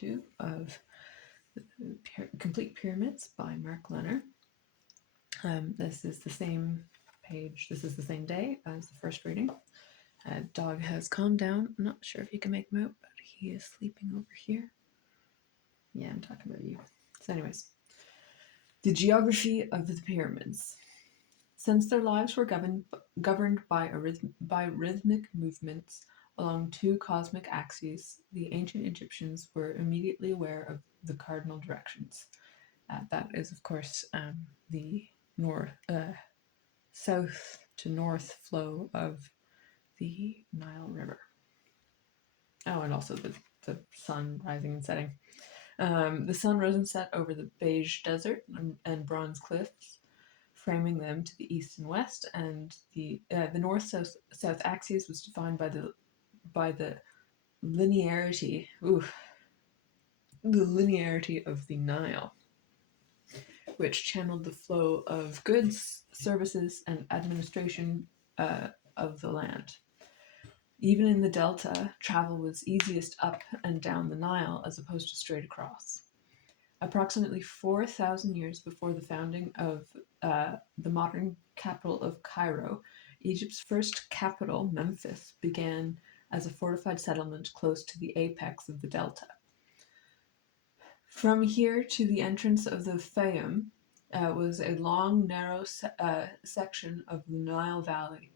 2 of Complete Pyramids by Mark Leonard. This is the same page, this is the same day as the first reading. Dog has calmed down. I'm not sure if you can make him out, but he is sleeping over here. Yeah, I'm talking about you. So anyways, the geography of the pyramids. Since their lives were governed by rhythmic movements along two cosmic axes, the ancient Egyptians were immediately aware of the cardinal directions. That is, of course, the south to north flow of the Nile River. Oh, and also the sun rising and setting. The sun rose and set over the beige desert and bronze cliffs, framing them to the east and west, and the north-south axis was defined by the linearity of the Nile, which channeled the flow of goods, services, and administration of the land. Even in the delta, travel was easiest up and down the Nile as opposed to straight across. Approximately 4,000 years before the founding of the modern capital of Cairo, Egypt's first capital, Memphis, began as a fortified settlement close to the apex of the delta. From here to the entrance of the Fayum was a long, narrow section of the Nile Valley,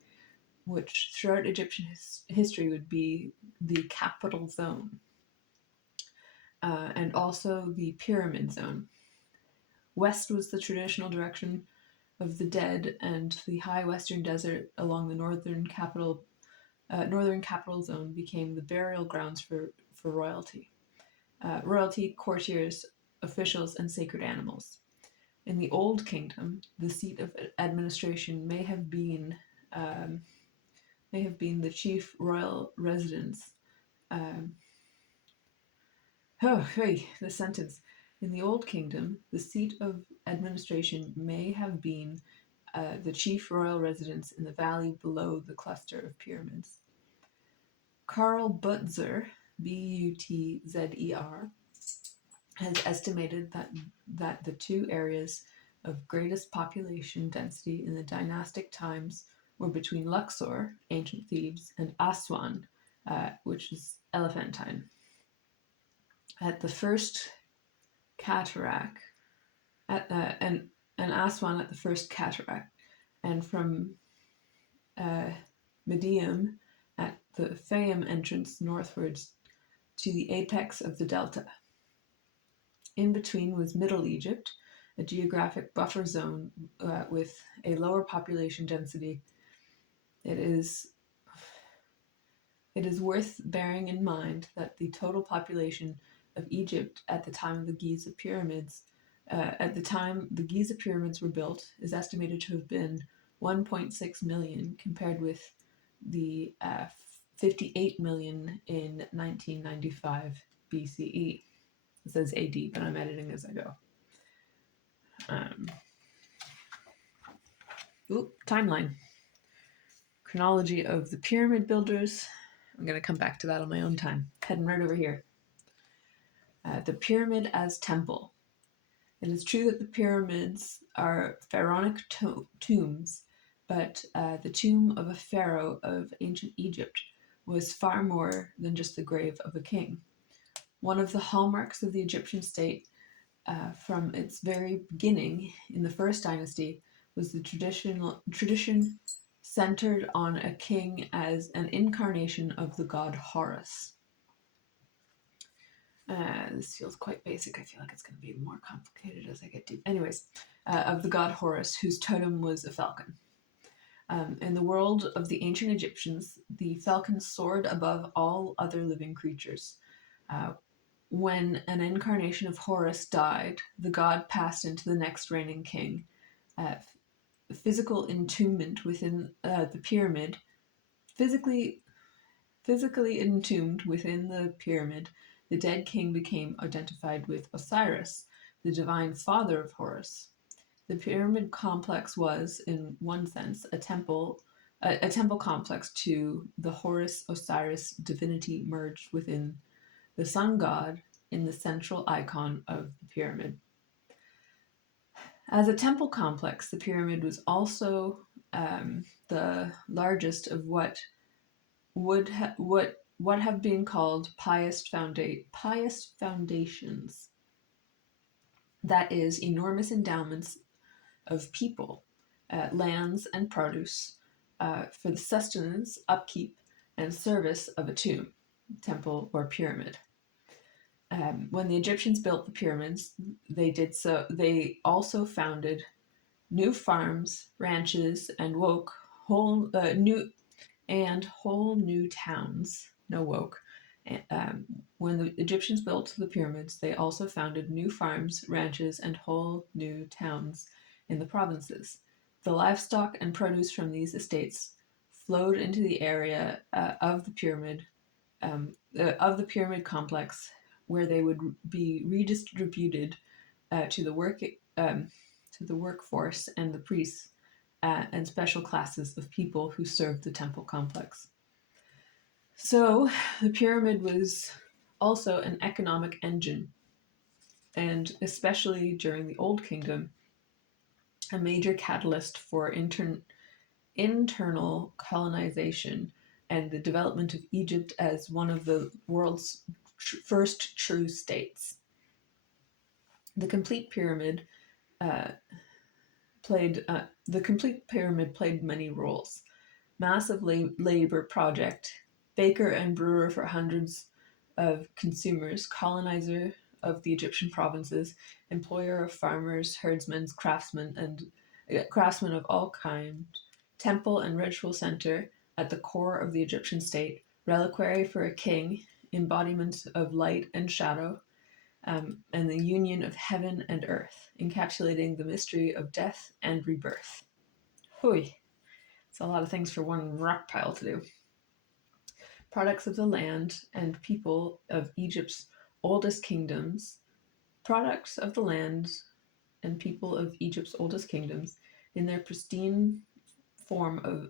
which throughout Egyptian history would be the capital zone, and also the pyramid zone. West was the traditional direction of the dead, and the high western desert along the northern capital zone became the burial grounds for royalty. Royalty, courtiers, officials, and sacred animals. In the Old Kingdom, the seat of administration may have been the chief royal residence. The sentence. In the Old Kingdom, the seat of administration may have been the chief royal residence in the valley below the cluster of pyramids. Karl Butzer, Butzer, has estimated that the two areas of greatest population density in the dynastic times were between Luxor, ancient Thebes, and Aswan, which is Elephantine. At the first cataract, and Aswan at the first cataract, and from Medium at the Fayum entrance northwards to the apex of the delta. In between was Middle Egypt, a geographic buffer zone with a lower population density. It is worth bearing in mind that the total population of Egypt at the time of the Giza pyramids, were built, is estimated to have been 1.6 million, compared with the 58 million in 1995 BCE. It says AD, but I'm editing as I go. Timeline. Chronology of the pyramid builders. I'm going to come back to that on my own time. Heading right over here. The pyramid as temple. It is true that the pyramids are pharaonic tombs, but the tomb of a pharaoh of ancient Egypt was far more than just the grave of a king. One of the hallmarks of the Egyptian state from its very beginning in the first dynasty was the tradition centered on a king as an incarnation of the god Horus. This feels quite basic. I feel like it's going to be more complicated as I get deep. Anyways, of the god Horus, whose totem was a falcon. In the world of the ancient Egyptians, the falcon soared above all other living creatures. When an incarnation of Horus died, the god passed into the next reigning king. Physical entombment within the pyramid, physically entombed within the pyramid, the dead king became identified with Osiris, the divine father of Horus. The pyramid complex was, in one sense, a temple complex to the Horus-Osiris divinity merged within the sun god in the central icon of the pyramid. As a temple complex, the pyramid was also the largest of what have been called pious foundations. That is, enormous endowments of people, lands, and produce for the sustenance, upkeep, and service of a tomb, temple, or pyramid. When the Egyptians built the pyramids, they also founded new farms, ranches, and whole new towns. No woke. When the Egyptians built the pyramids, they also founded new farms, ranches, and whole new towns in the provinces. The livestock and produce from these estates flowed into the area of the pyramid complex, where they would be redistributed to the workforce and the priests and special classes of people who served the temple complex. So the pyramid was also an economic engine, and especially during the Old Kingdom, a major catalyst for internal colonization and the development of Egypt as one of the world's first true states. The complete pyramid played many roles. Massive labor project, baker and brewer for hundreds of consumers, colonizer of the Egyptian provinces, employer of farmers, herdsmen, craftsmen of all kinds, temple and ritual center at the core of the Egyptian state, reliquary for a king, embodiment of light and shadow, and the union of heaven and earth, encapsulating the mystery of death and rebirth. Hui, it's a lot of things for one rock pile to do. Products of the land and people of Egypt's oldest kingdoms. Products of the land and people of Egypt's oldest kingdoms in their pristine form of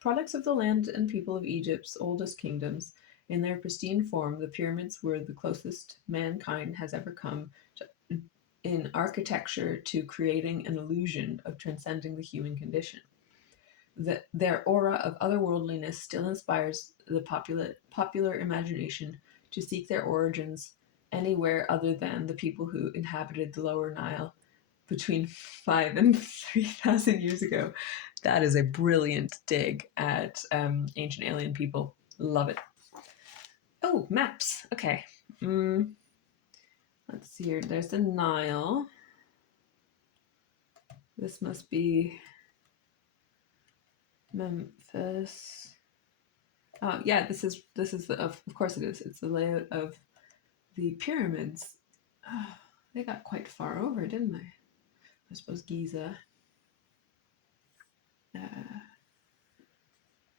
Products of the land and people of Egypt's oldest kingdoms. In their pristine form, the pyramids were the closest mankind has ever come in architecture to creating an illusion of transcending the human condition. Their aura of otherworldliness still inspires the popular imagination to seek their origins anywhere other than the people who inhabited the Lower Nile between 5,000 and 3,000 years ago. That is a brilliant dig at ancient alien people. Love it. Oh, maps. Okay. Let's see here. There's the Nile. This must be Memphis. Oh, yeah, this is of course it is. It's the layout of the pyramids. Oh, they got quite far over, didn't they? I suppose Giza.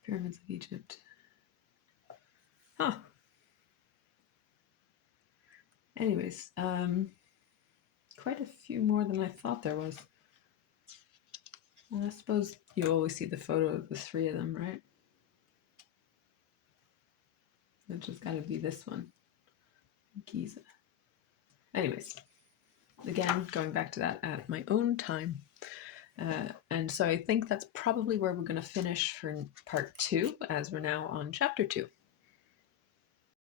Pyramids of Egypt. Huh. Anyways, quite a few more than I thought there was. Well, I suppose you always see the photo of the three of them, right? It's just got to be this one, Giza. Anyways, again, going back to that at my own time. And so I think that's probably where we're going to finish for part 2, as we're now on chapter 2.